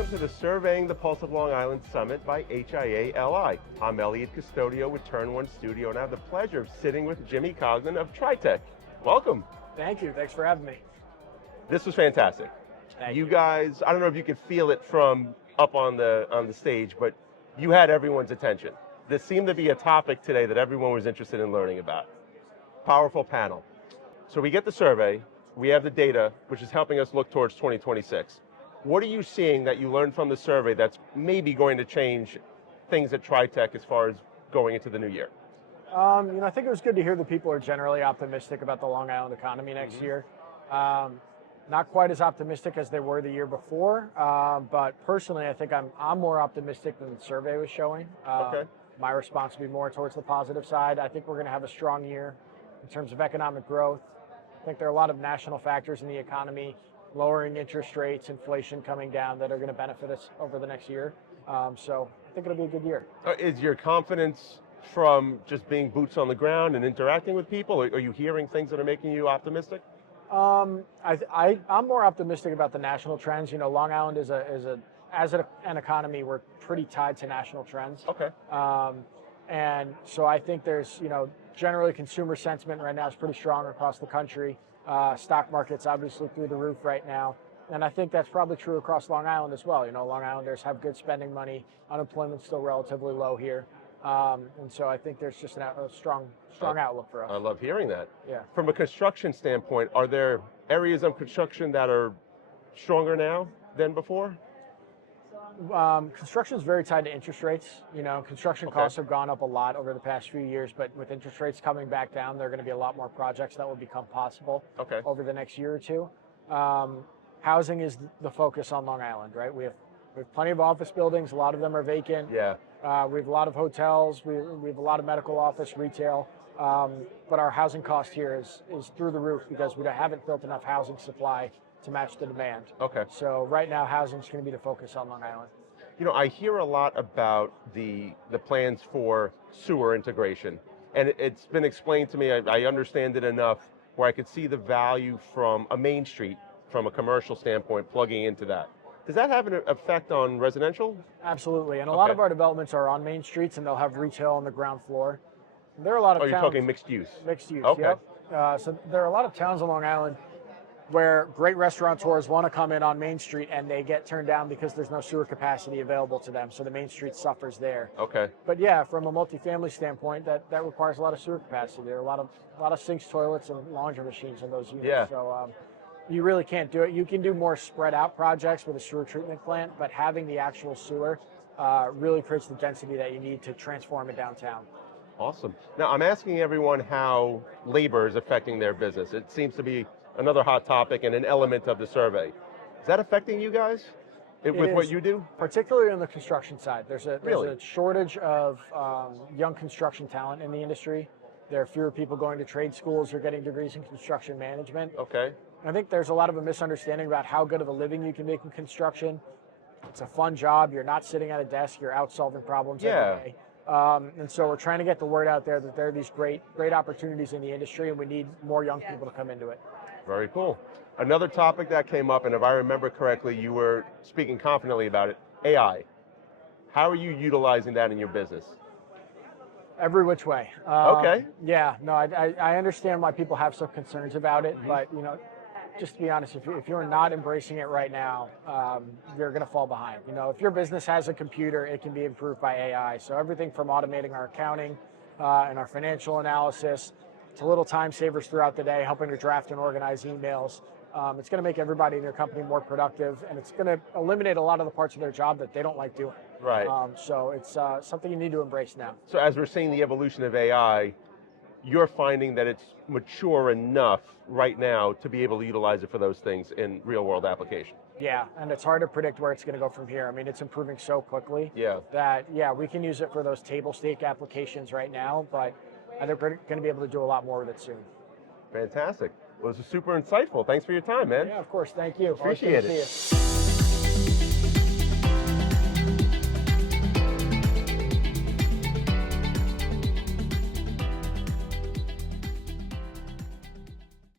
welcome to the Surveying the Pulse of Long Island Summit by HIA-LI. I'm Eliud Custodio with Turn One Studio, and I have the pleasure of sitting with Jimmy Coughlin of Tritec. Welcome. Thank you, thanks for having me. This was fantastic. Thank you guys, I don't know if you could feel it from up on the stage, but you had everyone's attention. This seemed to be a topic today that everyone was interested in learning about. Powerful panel. So we get the survey, we have the data, which is helping us look towards 2026. What are you seeing that you learned from the survey that's maybe going to change things at Tritec as far as going into the new year? I think it was good to hear that people are generally optimistic about the Long Island economy next year. Not quite as optimistic as they were the year before, but personally, I think I'm more optimistic than the survey was showing. Okay. My response would be more towards the positive side. I think we're going to have a strong year in terms of economic growth. I think there are a lot of national factors in the economy, lowering interest rates, inflation coming down, that are going to benefit us over the next year. So I think it'll be a good year. Is your confidence from just being boots on the ground and interacting with people? Are you hearing things that are making you optimistic? I'm more optimistic about the national trends. Long Island as an economy, we're pretty tied to national trends. Okay. And so I think there's, generally consumer sentiment right now is pretty strong across the country. Stock market's obviously through the roof right now. And I think that's probably true across Long Island as well. Long Islanders have good spending money. Unemployment's still relatively low here. And so I think there's just a strong outlook for us. I love hearing that. Yeah. From a construction standpoint, are there areas of construction that are stronger now than before? Construction is very tied to interest rates. Construction costs have gone up a lot over the past few years, but with interest rates coming back down, there are going to be a lot more projects that will become possible over the next year or two. Housing is the focus on Long Island, right? We have plenty of office buildings. A lot of them are vacant. Yeah. We have a lot of hotels. We have a lot of medical office, retail. But our housing cost here is through the roof because we haven't built enough housing supply to match the demand. Okay. So right now, housing is going to be the focus on Long Island. I hear a lot about the plans for sewer integration, and it's been explained to me, I understand it enough where I could see the value from a main street, from a commercial standpoint, plugging into that. Does that have an effect on residential? Absolutely, and a lot of our developments are on main streets, and they'll have retail on the ground floor. There are a lot of towns. You're talking mixed use? Mixed use, okay. Yep. So there are a lot of towns on Long Island where great restaurateurs want to come in on Main Street and they get turned down because there's no sewer capacity available to them, so the Main Street suffers there. Okay. But yeah, from a multifamily standpoint, that requires a lot of sewer capacity. There are a lot of sinks, toilets, and laundry machines in those units. Yeah. So you really can't do it. You can do more spread out projects with a sewer treatment plant, but having the actual sewer really creates the density that you need to transform it downtown. Awesome. Now I'm asking everyone how labor is affecting their business. It seems to be another hot topic and an element of the survey. Is that affecting you guys with what you do? Particularly on the construction side. There's a shortage of young construction talent in the industry. There are fewer people going to trade schools or getting degrees in construction management. Okay. I think there's a lot of a misunderstanding about how good of a living you can make in construction. It's a fun job. You're not sitting at a desk. You're out solving problems every day. And so we're trying to get the word out there that there are these great opportunities in the industry, and we need more young people to come into it. Very cool. Another topic that came up, and if I remember correctly, you were speaking confidently about it, AI. How are you utilizing that in your business? Every which way. Okay. Yeah, no, I understand why people have some concerns about it, but just to be honest, if you're not embracing it right now, you're going to fall behind. If your business has a computer, it can be improved by AI. So everything from automating our accounting and our financial analysis to little time savers throughout the day, helping to draft and organize emails. It's going to make everybody in your company more productive, and it's going to eliminate a lot of the parts of their job that they don't like doing. Right. So it's something you need to embrace now. So as we're seeing the evolution of AI, you're finding that it's mature enough right now to be able to utilize it for those things in real world application. Yeah, and it's hard to predict where it's going to go from here. I mean, it's improving so quickly that, we can use it for those table stake applications right now, but they're going to be able to do a lot more with it soon. Fantastic. Well, this is super insightful. Thanks for your time, man. Yeah, of course. Thank you. Appreciate it.